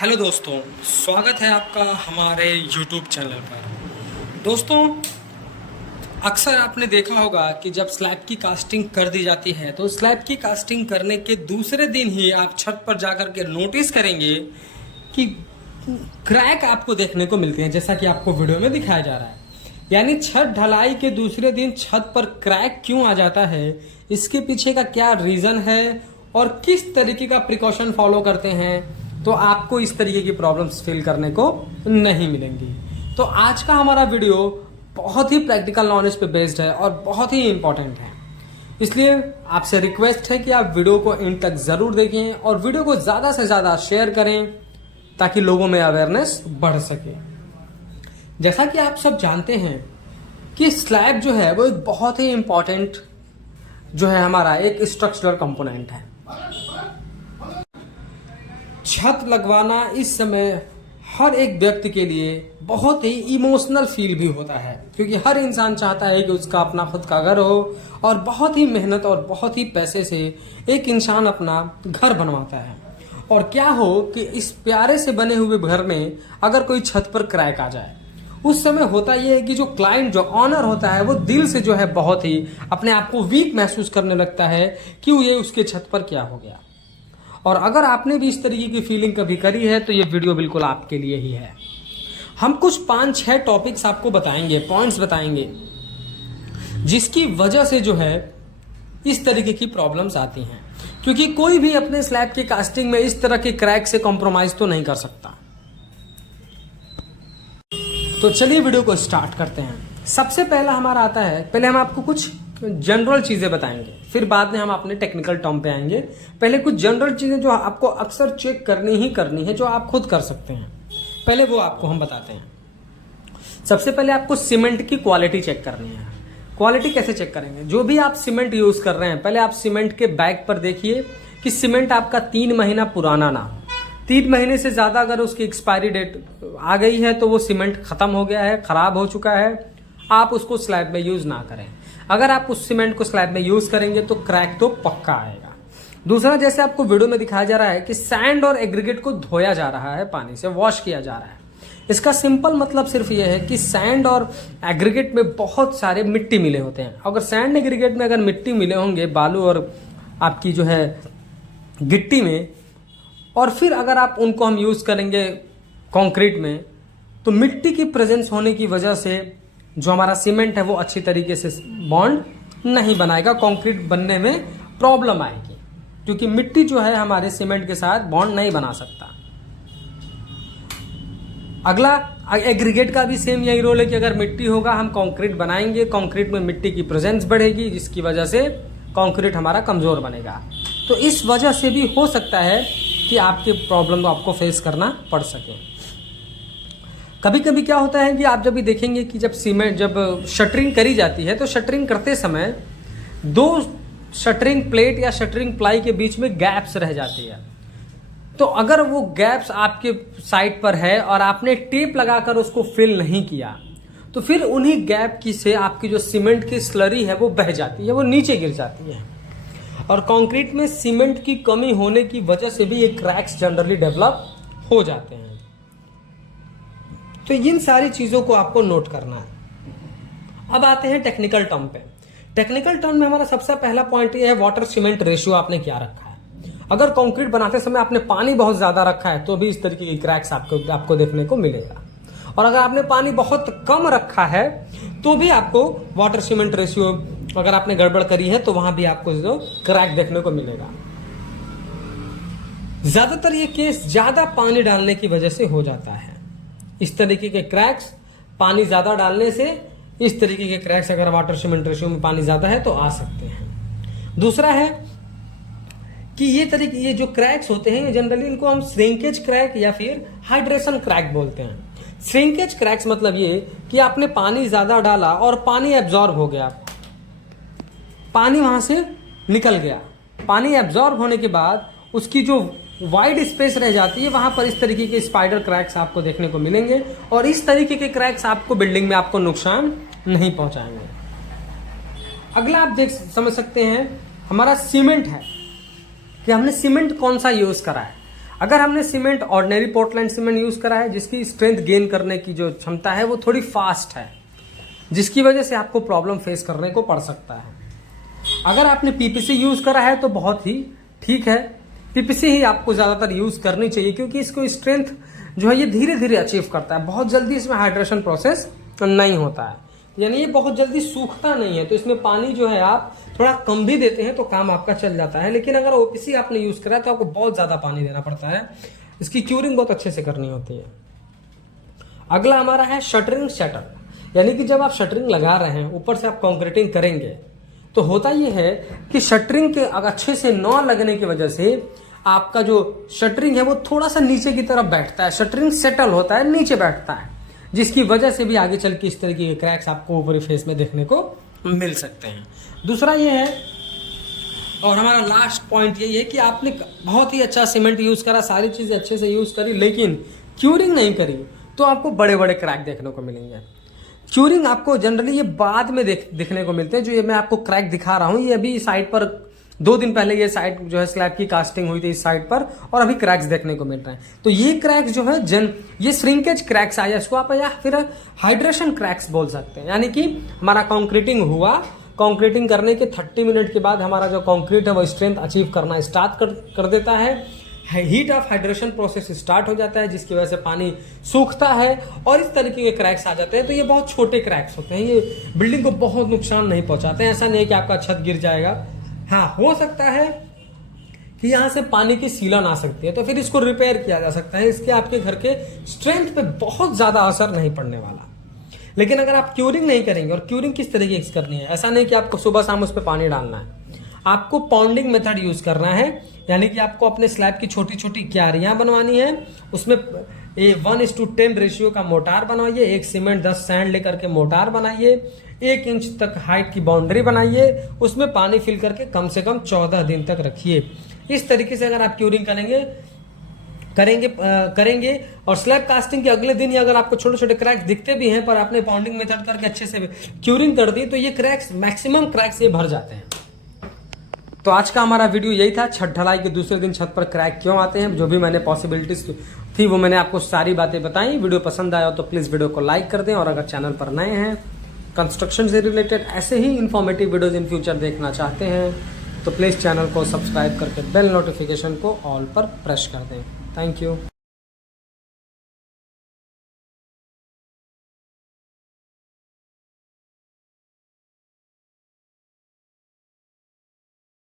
Hello दोस्तों, स्वागत है आपका हमारे YouTube चैनल पर। दोस्तों, अक्सर आपने देखा होगा कि जब स्लैब की कास्टिंग कर दी जाती है तो स्लैब की कास्टिंग करने के दूसरे दिन ही आप छत पर जाकर के नोटिस करेंगे कि क्रैक आपको देखने को मिलते हैं, जैसा कि आपको वीडियो में दिखाया जा रहा है। यानी छत ढलाई के दूसरे दिन छत पर क्रैक क्यों आ जाता है, इसके पीछे का क्या रीज़न है और किस तरीके का प्रिकॉशन फॉलो करते हैं, तो आपको इस तरीके की प्रॉब्लम्स फील करने को नहीं मिलेंगी। तो आज का हमारा वीडियो बहुत ही प्रैक्टिकल नॉलेज पे बेस्ड है और बहुत ही इंपॉर्टेंट है, इसलिए आपसे रिक्वेस्ट है कि आप वीडियो को एंड तक ज़रूर देखें और वीडियो को ज़्यादा से ज़्यादा शेयर करें ताकि लोगों में अवेयरनेस बढ़ सके। जैसा कि आप सब जानते हैं कि स्लैब जो है वो एक बहुत ही इंपॉर्टेंट जो है हमारा एक स्ट्रक्चरल कंपोनेंट है। छत लगवाना इस समय हर एक व्यक्ति के लिए बहुत ही इमोशनल फील भी होता है, क्योंकि हर इंसान चाहता है कि उसका अपना खुद का घर हो और बहुत ही मेहनत और बहुत ही पैसे से एक इंसान अपना घर बनवाता है। और क्या हो कि इस प्यारे से बने हुए घर में अगर कोई छत पर क्रैक आ जाए, उस समय होता यह है कि जो क्लाइंट जो ऑनर होता है वो दिल से जो है बहुत ही अपने आप को वीक महसूस करने लगता है कि ये उसके छत पर क्या हो गया। और अगर आपने भी इस तरीके की फीलिंग कभी करी है तो ये वीडियो बिल्कुल आपके लिए ही है। हम कुछ 5-6 टॉपिक्स आपको बताएंगे, पॉइंट्स बताएंगे, जिसकी वजह से जो है इस तरीके की प्रॉब्लम्स आती हैं, क्योंकि कोई भी अपने स्लैब की कास्टिंग में इस तरह के क्रैक से कॉम्प्रोमाइज तो नहीं कर सकता। तो चलिए वीडियो को स्टार्ट करते हैं। सबसे पहला हमारा आता है, पहले हम आपको कुछ जनरल चीजें बताएंगे, फिर बाद में हम अपने टेक्निकल टर्म पे आएंगे। पहले कुछ जनरल चीजें जो आपको अक्सर चेक करनी है, जो आप खुद कर सकते हैं, पहले वो आपको हम बताते हैं। सबसे पहले आपको सीमेंट की क्वालिटी चेक करनी है। क्वालिटी कैसे चेक करेंगे? जो भी आप सीमेंट यूज कर रहे हैं, पहले आप सीमेंट के बैग पर देखिए कि सीमेंट आपका 3 महीना पुराना ना हो। 3 महीने से ज्यादा अगर उसकी एक्सपायरी डेट आ गई है तो वो सीमेंट खत्म हो गया है, खराब हो चुका है, आप उसको स्लैब में यूज ना करें। अगर आप उस सीमेंट को स्लैब में यूज करेंगे तो क्रैक तो पक्का आएगा। दूसरा, जैसे आपको वीडियो में दिखाया जा रहा है कि सैंड और एग्रीगेट को धोया जा रहा है, पानी से वॉश किया जा रहा है। इसका सिंपल मतलब सिर्फ यह है कि सैंड और एग्रीगेट में बहुत सारे मिट्टी मिले होते हैं। अगर सैंड एग्रीगेट में अगर मिट्टी मिले होंगे, बालू और आपकी जो है गिट्टी में, और फिर अगर आप उनको हम यूज करेंगे कंक्रीट में, तो मिट्टी की प्रेजेंस होने की वजह से जो हमारा सीमेंट है वो अच्छी तरीके से बॉन्ड नहीं बनाएगा, कंक्रीट बनने में प्रॉब्लम आएगी, क्योंकि मिट्टी जो है हमारे सीमेंट के साथ बॉन्ड नहीं बना सकता। अगला, एग्रीगेट का भी सेम यही रोल है कि अगर मिट्टी होगा हम कंक्रीट बनाएंगे, कंक्रीट में मिट्टी की प्रेजेंस बढ़ेगी, जिसकी वजह से कंक्रीट हमारा कमजोर बनेगा। तो इस वजह से भी हो सकता है कि आपके प्रॉब्लम को आपको फेस करना पड़ सके। कभी कभी क्या होता है कि आप जब भी देखेंगे कि जब शटरिंग करी जाती है तो शटरिंग करते समय 2 शटरिंग प्लेट या शटरिंग प्लाई के बीच में गैप्स रह जाती है। तो अगर वो गैप्स आपके साइड पर है और आपने टेप लगाकर उसको फिल नहीं किया, तो फिर उन्हीं गैप की से आपकी जो सीमेंट की स्लरी है वो बह जाती है, वो नीचे गिर जाती है। और कंक्रीट में सीमेंट की कमी होने की वजह से भी ये क्रैक्स जनरली डेवलप हो जाते हैं। तो इन सारी चीजों को आपको नोट करना है। अब आते हैं टेक्निकल टर्म पे। टेक्निकल टर्म में हमारा सबसे पहला पॉइंट ये है, वाटर सीमेंट रेशियो आपने क्या रखा है। अगर कंक्रीट बनाते समय आपने पानी बहुत ज्यादा रखा है तो भी इस तरीके की क्रैक्स आपको देखने को मिलेगा, और अगर आपने पानी बहुत कम रखा है तो भी आपको वाटर सीमेंट रेशियो अगर आपने गड़बड़ करी है तो वहां भी आपको जो क्रैक देखने को मिलेगा। ज्यादातर ये केस ज्यादा पानी डालने की वजह से हो जाता है। इस तरीके के क्रैक्स पानी ज्यादा डालने से, इस तरीके के क्रैक्स अगर वाटर सीमेंट रेशियो में पानी ज्यादा है तो आ सकते हैं। दूसरा है कि ये जो क्रैक्स होते हैं जनरली इनको हम श्रिंकेज क्रैक या फिर हाइड्रेशन क्रैक बोलते हैं। श्रिंकेज क्रैक्स मतलब ये कि आपने पानी ज्यादा डाला और पानी एब्जॉर्ब हो गया, पानी वहां से निकल गया। पानी एब्जॉर्ब होने के बाद उसकी जो वाइड स्पेस रह जाती है, वहां पर इस तरीके के स्पाइडर क्रैक्स आपको देखने को मिलेंगे, और इस तरीके के क्रैक्स आपको बिल्डिंग में आपको नुकसान नहीं पहुंचाएंगे। अगला आप समझ सकते हैं हमारा सीमेंट है कि हमने सीमेंट कौन सा यूज करा है। अगर हमने cement ordinary Portland cement use करा है जिसकी स्ट्रेंथ गेन करने की जो क्षमता है वो थोड़ी फास्ट है, जिसकी वजह से आपको प्रॉब्लम फेस करने को पड़ सकता है। अगर आपने पीपीसी यूज करा है तो बहुत ही ठीक है, पीपीसी ही आपको ज्यादातर यूज करनी चाहिए क्योंकि इसको स्ट्रेंथ जो है ये धीरे धीरे अचीव करता है, बहुत जल्दी इसमें हाइड्रेशन प्रोसेस नहीं होता है, यानी ये बहुत जल्दी सूखता नहीं है। तो इसमें पानी जो है आप थोड़ा कम भी देते हैं तो काम आपका चल जाता है। लेकिन अगर ओपीसी आपने यूज करा है तो आपको बहुत ज्यादा पानी देना पड़ता है, इसकी क्यूरिंग बहुत अच्छे से करनी होती है। अगला हमारा है शटरिंग सेटअप, यानी कि जब आप शटरिंग लगा रहे हैं ऊपर से आप कंक्रीटिंग करेंगे तो होता यह है कि शटरिंग के अच्छे से न लगने की वजह से आपका जो शटरिंग है वो थोड़ा सा नीचे की तरफ बैठता है, शटरिंग सेटल होता है, नीचे बैठता है, जिसकी वजह से भी आगे चल के इस तरह के क्रैक्स आपको ऊपरी फेस में देखने को मिल सकते हैं। दूसरा ये है और हमारा लास्ट पॉइंट यही है कि आपने बहुत ही अच्छा सीमेंट यूज करा, सारी चीजें अच्छे से यूज करी, लेकिन क्यूरिंग नहीं करी तो आपको बड़े बड़े क्रैक देखने को मिलेंगे। क्यूरिंग आपको जनरली ये बाद में दिखने को मिलते हैं। जो ये मैं आपको क्रैक दिखा रहा हूं ये अभी साइड पर 2 दिन पहले ये साइड जो है स्लैब की कास्टिंग हुई थी इस साइड पर और अभी क्रैक्स देखने को मिल रहे हैं। तो ये क्रैक्स जो है ये श्रिंकेज क्रैक्स आया, इसको आप या फिर हाइड्रेशन क्रैक्स बोल सकते हैं। यानी कि हमारा कॉन्क्रीटिंग हुआ, कॉन्क्रीटिंग करने के 30 मिनट के बाद हमारा जो कॉन्क्रीट है वो स्ट्रेंथ अचीव करना स्टार्ट कर देता है, heat of hydration process start हो जाता है, जिसकी वजह से पानी सूखता है और इस तरीके के क्रैक्स आ जाते हैं। तो ये बहुत छोटे क्रैक्स होते हैं, ये बिल्डिंग को बहुत नुकसान नहीं पहुंचाते हैं। ऐसा नहीं है कि आपका छत गिर जाएगा, हाँ हो सकता है कि यहाँ से पानी की सीलन आ सकती है, तो फिर इसको रिपेयर किया जा सकता है, इसके आपके घर के स्ट्रेंथ पे बहुत ज्यादा असर नहीं पड़ने वाला। लेकिन अगर आप क्यूरिंग नहीं करेंगे, और क्यूरिंग किस तरीके से करनी है, ऐसा नहीं कि आपको सुबह शाम उस पर पानी डालना है, आपको पॉन्डिंग मेथड यूज करना है। यानी कि आपको अपने स्लैब की छोटी छोटी क्यारियां बनवानी है, उसमें 1:10 रेशियो का मोटार बनाइए, 1 सीमेंट 10 सैंड लेकर के मोटार बनाइए, 1 इंच तक हाइट की बाउंड्री बनाइए, उसमें पानी फिल करके कम से कम 14 दिन तक रखिए। इस तरीके से अगर आप क्यूरिंग करेंगे और स्लैब कास्टिंग के अगले दिन ही अगर आपको छोटे छोटे क्रैक्स दिखते भी हैं पर आपने पॉन्डिंग मेथड करके अच्छे से क्यूरिंग कर दी तो ये क्रैक्स मैक्सिमम क्रैक्स ये भर जाते हैं। तो आज का हमारा वीडियो यही था, छत ढलाई के दूसरे दिन छत पर क्रैक क्यों आते हैं, जो भी मैंने पॉसिबिलिटीज थी वो मैंने आपको सारी बातें बताई। वीडियो पसंद आया तो प्लीज वीडियो को लाइक कर दें, और अगर चैनल पर नए हैं कंस्ट्रक्शन से रिलेटेड ऐसे ही इंफॉर्मेटिव वीडियोज इन फ्यूचर देखना चाहते हैं तो प्लीज चैनल को सब्सक्राइब करके बेल नोटिफिकेशन को ऑल पर प्रेस कर दें। Thank you.